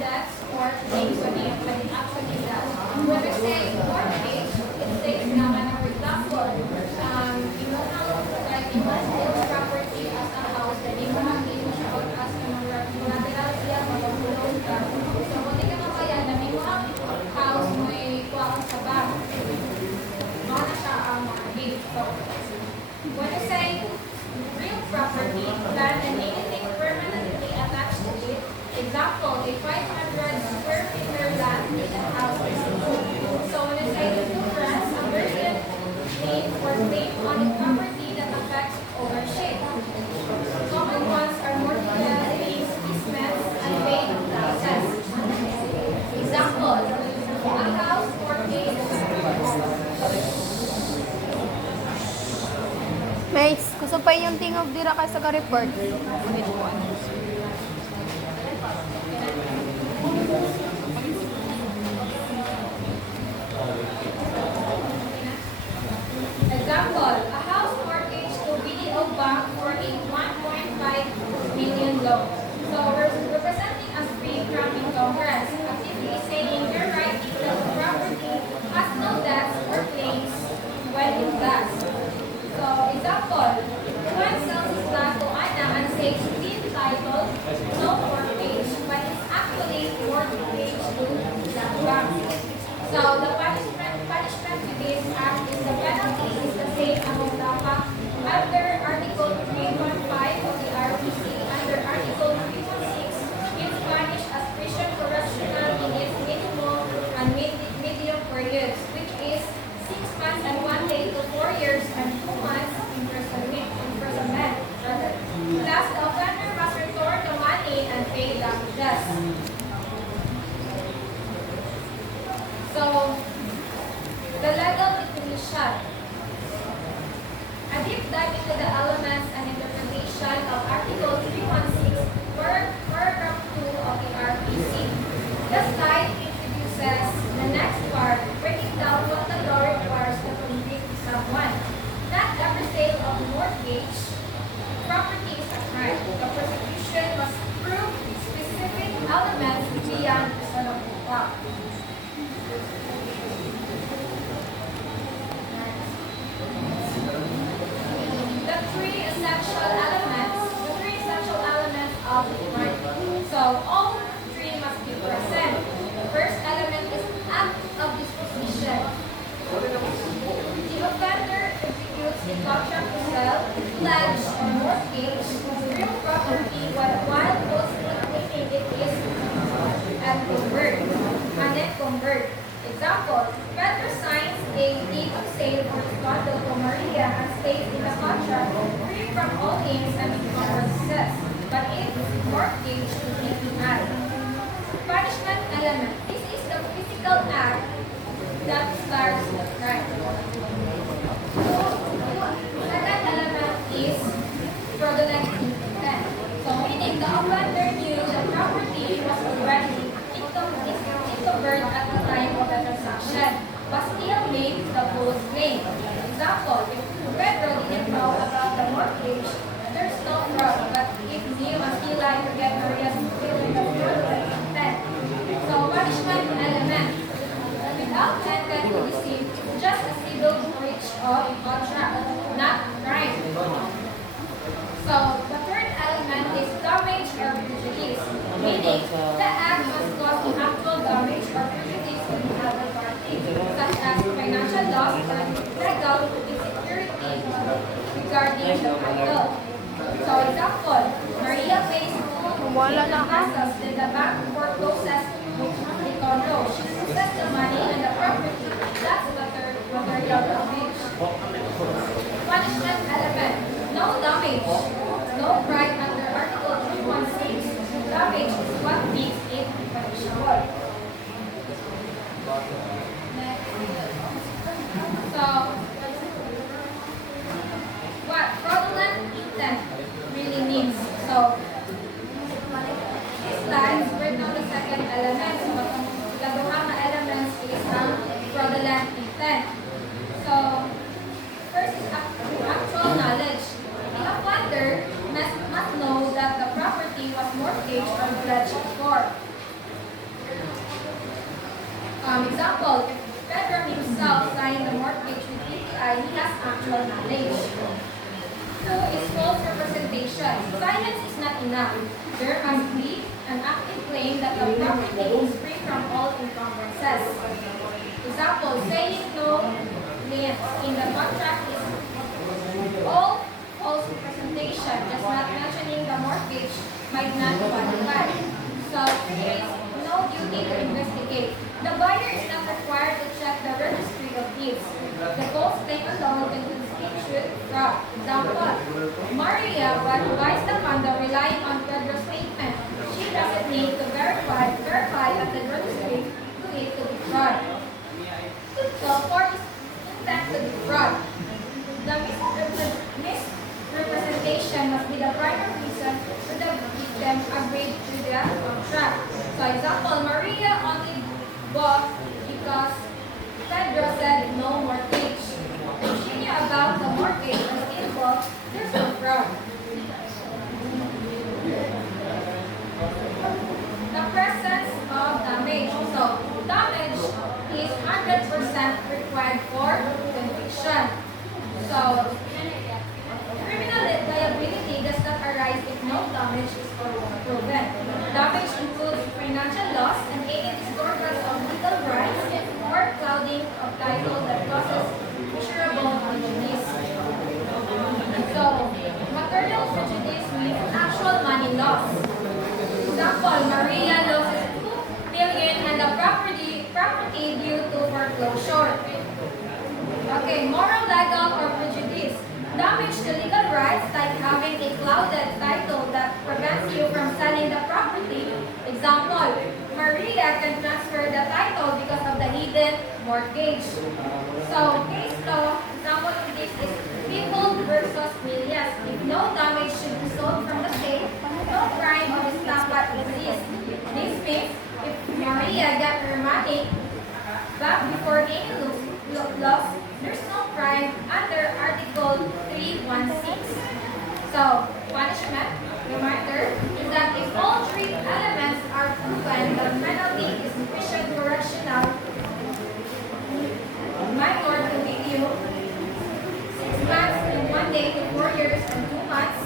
debts or claims on it, but it actually does. When we say mortgage, it says naman na, for example, you know how, like, you must own property as a house, then you have to use out as a collateral siya, mag-loan ka. So, kung di ka makayan, na may mga house, may kuha ka sa bank. Mga na siya ang mortgage. So, when we say real property, land and anything permanently attached to it, example, a 500 square meter land with a house. So when I say usurious, a person name or claim on a property that affects ownership. Common ones are mortgages, liens, easements, and paid taxes. Example, a house mortgage. Mates, gusto pa yung tingog dira ka sa ka-report. Which one? Example, a house mortgage to BDO Bank for a 1.5 million loan. So we're representing us free from in Congress. Actively saying your right to the property has no debts or claims when it does. So example, one sells his land to Anna and says clean title, no mortgage, but it's actually mortgage to that bank. So the punishment to this act is the penalty is the same among dapat under Article 315 of the RPC. Under Article 316, it's punished as prison correctional in its minimum and medium periods, which is 6 months and 1 day to 4 years and 2 months imprisonment. Plus, the offender must return the money and pay damages. So, the legal definition. A deep dive into the elements and interpretation of Article 316, paragraph 2 of the RPC. The slide introduces the next part, breaking down what the law requires to convict someone. Not every sale of mortgage property is a crime. The prosecution must prove specific elements beyond reasonable doubt. The three essential elements of the crime. So all three must be present. The first element is act of disposition. The offender executes the contract to sell, pledge, or mortgage real property while constituting it is and then convert. Example, Pedro signs a deed of sale for his condo to Maria and states in the contract free from all liens and encumbrances, but it is mortgage to BPI. Punishment element. This is the physical act that starts the crime. Second element is fraudulent intent. So meaning the offender knew the property was already incurred at the time of the transaction, but still made the false claim. Example, if Pedro didn't know about the mortgage, there's no fraud, but if he was still like to get Maria's bill with the fraudulent intent. So punishment element. Without intent to deceive, just a civil breach of contract, not crime. So the third element is damage or prejudice, meaning the act must cause actual damage or prejudice to the other party, such as financial loss or legal insecurity regarding the title. So example, Maria pays $2,000, then the bank forecloses the condo. She loses the money and the property. That's the third material damage. Punishment element. No damage. No crime under Article 316. Damage is what makes it punishable. So, what fraudulent intent really means. So, these slides break down the second element. So, the elements is fraudulent intent. So, first is actual knowledge. The offender must know that the property was mortgaged or pledged for. Some example, if Pedro himself signed the mortgage with PTI, he has actual knowledge. Two is false representation. Silence is not enough. There must be an active claim that the property is free from all encumbrances. Example, saying no liens in the contract is all false representation, just not mentioning the mortgage might not qualify. So, three is no duty to investigate. The buyer is not required to check the registry of deeds. The false claim alone can constitute fraud. Example, Maria buys the condo relying on Pedro's statement. She doesn't need to verify at the registry to it to be fraud. So, fourth is intent to defraud. The misrepresentation must be the primary reason for the victim agreed to the contract. So, example, Maria only bought because Pedro said no mortgage. If she knew about the mortgage was involved, there's no fraud. The presence of damage. So, damage is 100% required for conviction. So, criminal liability does not arise if no damage is proven. Damage includes financial loss and any disturbance of legal rights or clouding of title that causes measurable prejudice. So, material prejudice means actual money loss. Example, Maria loses 2 million and the property due to foreclosure. Okay, moral, legal, or prejudice. Damage to legal rights like having a clouded title that prevents you from selling the property. Example, Maria can transfer the title because of the hidden mortgage. So, case law, example of this is People versus Milias. If no damage should result from the state, no crime of estafa exists. This means if Maria got her money back before any loss, there's no crime under Article 316. So, punishment, reminder, is that if all 3 elements are proven, the penalty is sufficient correctional minor to give you 6 months and 1 day to 4 years and 2 months.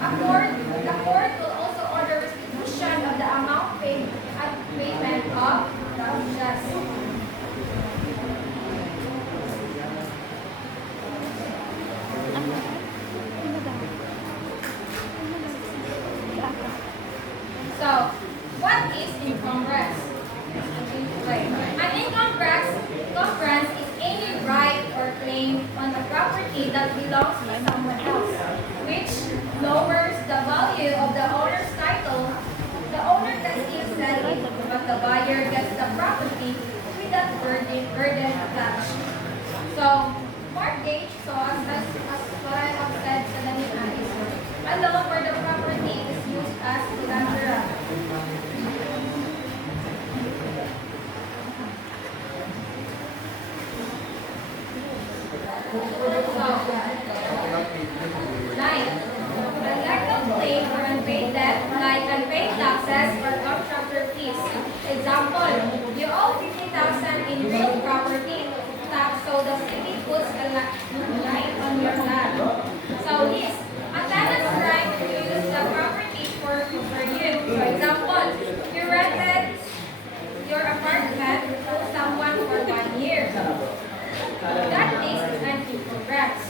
The court will also order restitution of the amount paid at payment of damages. So, what is encumbrance? An encumbrance is any right or claim on a property that belongs to someone else, which lowers the value of the owner's title. The owner can still sell it, but the buyer gets the property without burden attached. So, mortgage, so as what I have said sa kanina, is a loan where the property is used as collateral. Nine, the legal claim for unpaid debt, like unpaid taxes or contractor fees. Example, you owe 50,000 in real property tax, so the city puts a line on your land. So this, a tenant's right to use the property for you. For example, you rented your apartment to someone for 1 year. That is an encumbrance.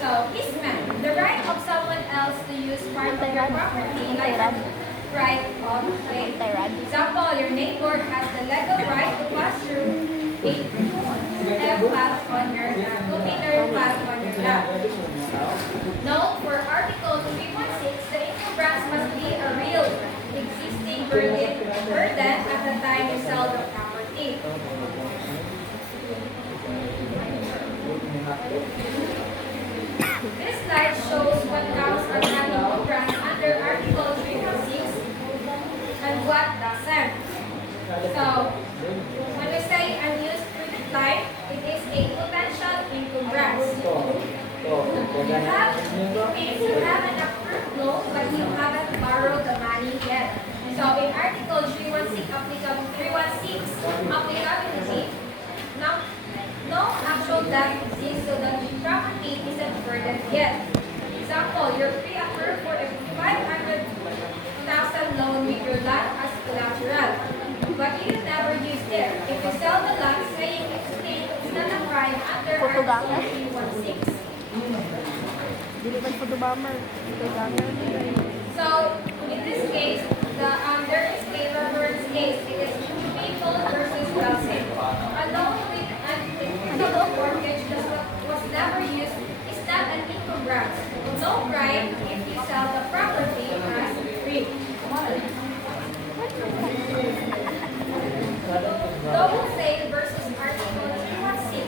So, easement, the right of someone else to use part of your property like a right of way. Example, your neighbor has the legal right to pass through a path on your land, two-meter path on your land. Note, for Article 316, the encumbrance must be a real existing burden at the time you sell the property. This slide shows what counts as an encumbrance under Article 316 and what doesn't. So, when we say unused credit line, it is a potential encumbrance. It means you have an approved loan but you haven't borrowed the money yet. So in Article 316 applicability, no actual debt exists so that the property isn't burdened yet. Example, you're pre-approved for a 500,000 loan with your land as collateral, but you never used it. If you sell the land saying it's not a crime under Article 316. So in this case, there is a reverse case. It is people versus Wilson. A loan with an mortgage that was never used is not an income grant. No crime if you sell the property as free. Double sale versus Article 316.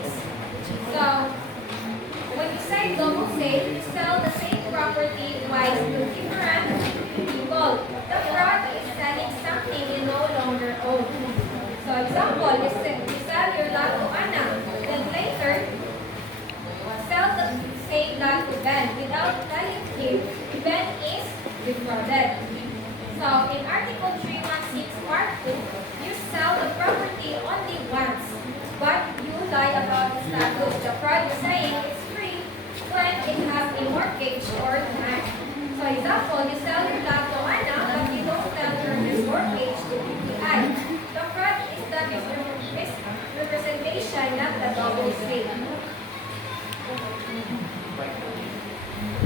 So when you say double sale, you sell the same property twice to different people. The fraud is selling something you no longer own. So example, you sell your lot to Anna, then later sell the same lot to Ben without telling him Ben is defrauded. So in Article 316 Part 2, you sell the property only once, but you lie about the status. The fraud is saying it's free when it has a mortgage or land. So example, you sell your lot to Anna, but you don't tell her this mortgage to PPI. The fraud is the misrepresentation, not the double sale.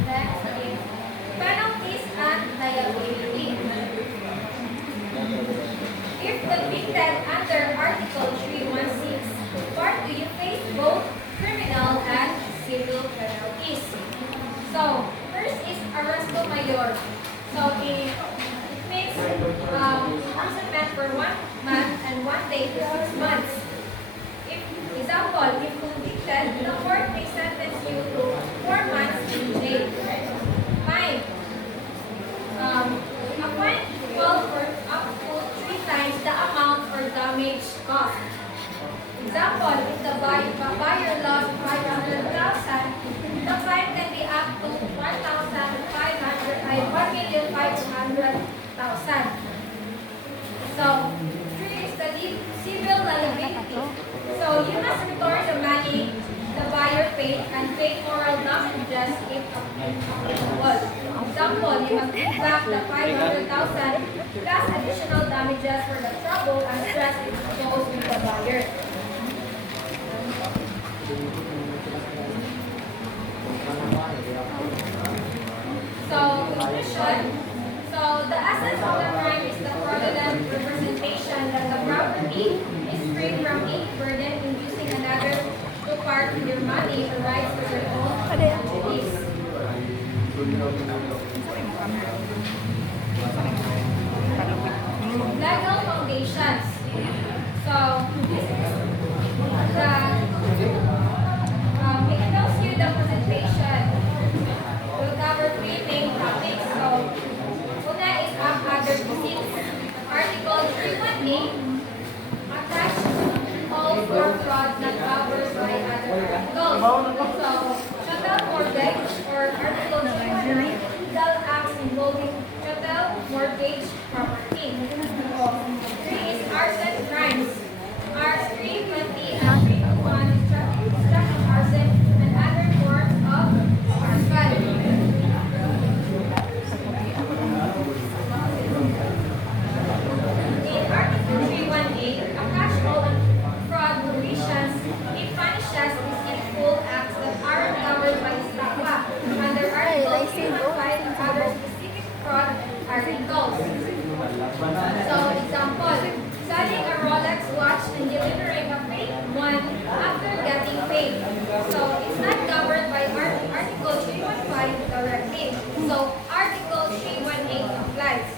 Next is penalties and liability. If convicted under Article 316, Part 2, you face both criminal and civil penalties. So, first is arresto mayor. So, it means imprisonment for 1 month and 1 day to 6 months. Example, if convicted, the court may sentence you to 4 months in jail. Fine. A fine equal for up to 3 times the amount for damage caused. Example, if the buyer lost 500,000, the fine can be up to 1,500,000. So, 3 is the civil liability. So, you must return the money the buyer paid and pay moral damages if applicable. Example, you must give back the 500,000 plus additional damages for the trouble and stress it caused to the buyer. So, conclusion. So, the essence of the crime is the fraudulent representation that the property is free from any burden inducing another to part with your money or rights for their own activities. Legal foundations. So, this is it tells you the presentation will cover 3 main topics. So, una is other disease. Article 318 attach all for fraud not covered by other articles. So, chattel mortgage or Article 319 legal acts involving chattel mortgage property. 3 is arson crimes. R320 and 321 destruction arson and other forms of arson. In Article 318, a catch-all on fraud provisions, it punishes deceitful acts that aren't covered by STAPA. Under Article 315, other specific fraud articles. So, example, selling a Rolex watch and delivering a fake one after getting paid. So, it's not covered by Article 315 directly. So, Article 318 applies.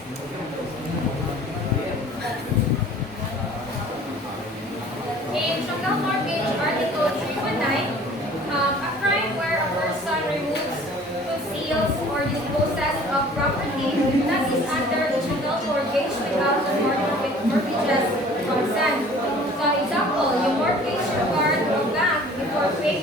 In chattel mortgage, Article 319, a crime where a person removes, conceals, or disposes of property that is under the chattel mortgage without the mortgage's consent. So, example, you mortgage your car to a bank before paying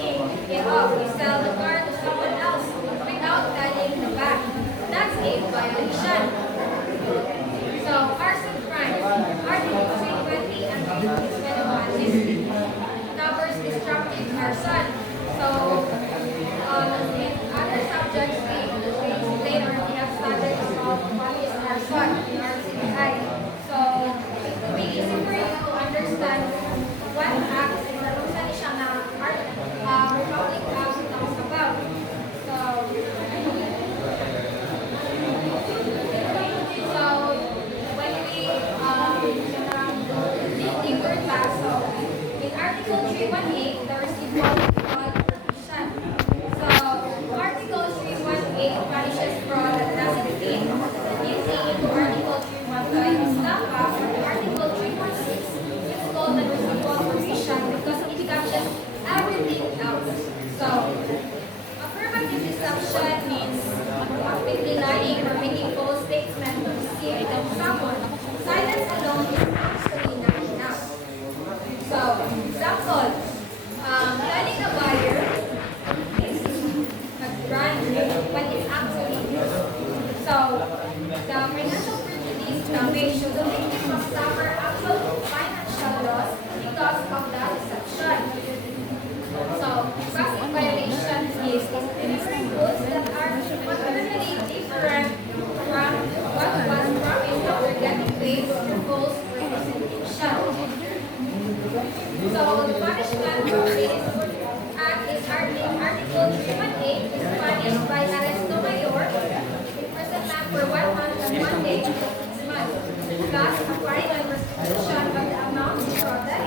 Article 318, the residual fraud provision. So, Article 318 punishes fraud that doesn't fit easily into Article 315 is not passed, and Article 316 is called the residual provision because it captures everything else. So, affirmative deception means actively lying or making false statements to deceive someone. Silence alone is actually not enough. So, example, telling a buyer is a brand new when it's actually used. So, the financial prejudice damage should the victim must suffer actual financial loss because of the deception. So, basic violation is delivering goods that are materially different from what was promised after getting paid for false representation. So, the punishment for this act is Article 318 is punished by arresto mayor, imprisonment for 1 month and 1 day to 6 months, plus a fine and restitution of the amount defrauded.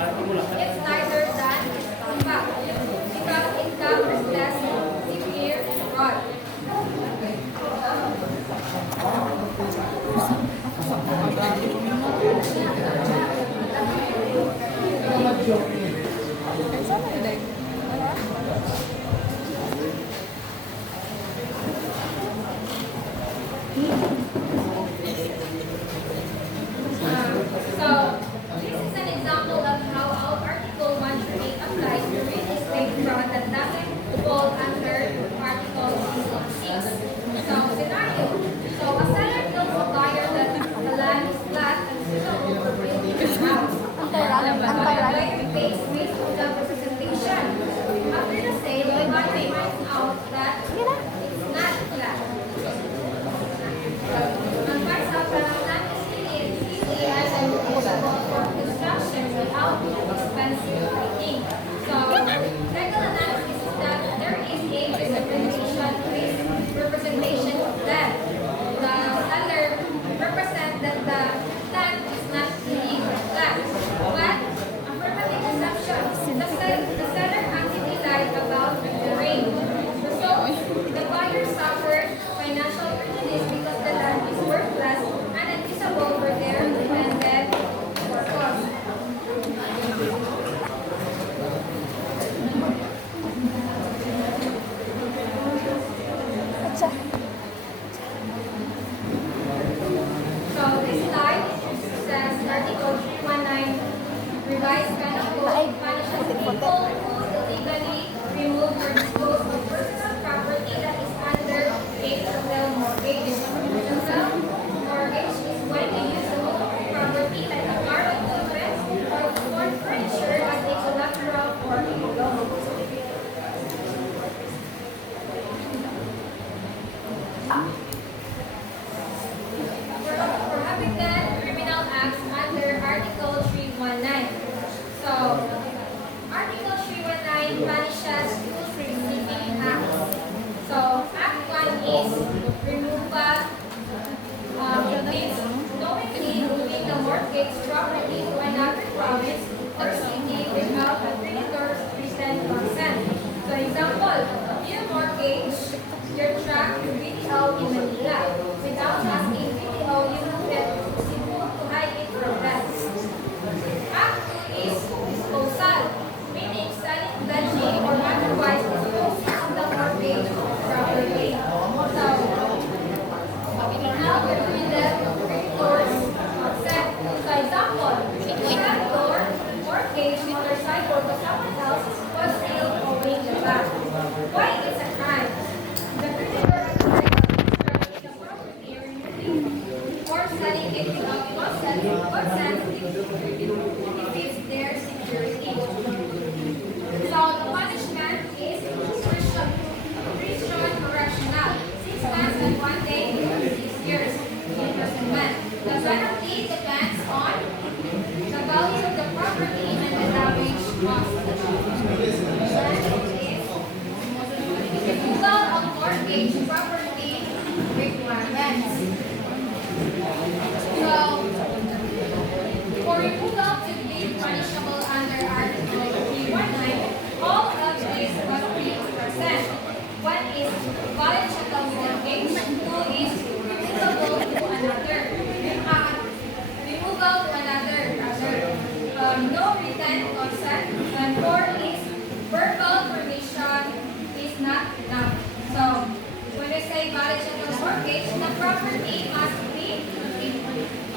It's lighter than compact because it covers less severe fraud. So, this is an example of how Article 138 applies to real estate fraud that doesn't fall under Article 6. So, scenario. So, a seller tells a buyer that the land is flat and suitable for building a house. The buyer pays based on the representation. After the sale, the buyer finds out that it's not flat. And finds out that the land is easily identifiable for construction without expensive lighting. So, legal analysis is that there is a representation of land. The seller represents that the land is not really flat. But affirmative deception, the seller actively lied about the range. Result, the buyer suffered financial prejudice because the land is worthless and unusable for their intended purpose. So this slide says Article 319 revised CANOY punishes people who illegally remove or dispose of personal property that is under a hotel mortgage. Hotel mortgage is when they use the movable property like a car or equipment or stored furniture as a collateral for a loan. Prohibited criminal acts under Article 319. So, Article 319 punishes two receiving acts. So, Act 1 is removal. It means knowingly moving the mortgage property to another province or city without the creditor's written consent. So, example, you mortgage your tract to BDO in Manila. Without asking BDO, you move it to Cebu to hide it from them. Act 2 is disposal, meaning selling, pledging, or otherwise disposing of the mortgage property. So, now we're doing the creditor's consent. So, example, if you have your mortgage motorcycle to someone else was still owing the back. Why it's a crime? The creditor agrees to the property removing or selling it without consent defeats their security. So the punishment is prison correctional, 6 months and 1 day to 6 years imprisonment. The penalty depends on the value of the property and the damage caused. Removal of mortgage property requirements. So, for removal to be no written consent, and 4 is verbal permission is not enough. So, when we say valid chattel mortgage, the property must be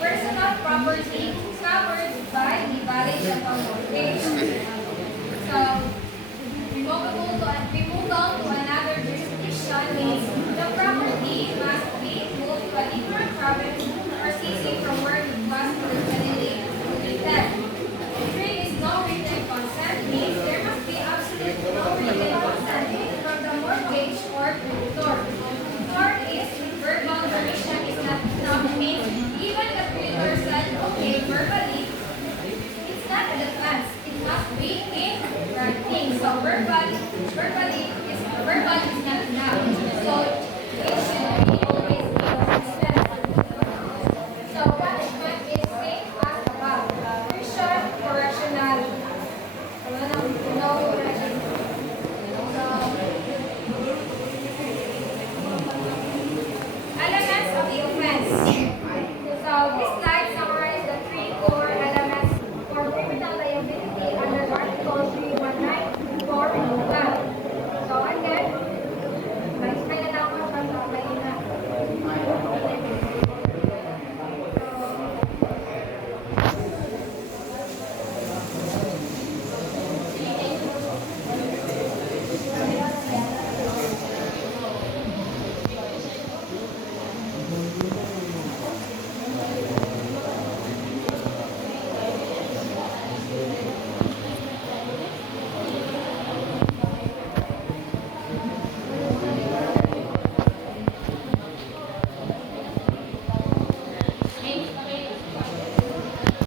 personal property covered by the valid chattel mortgage. So, removal to another jurisdiction means the property must be moved to a different province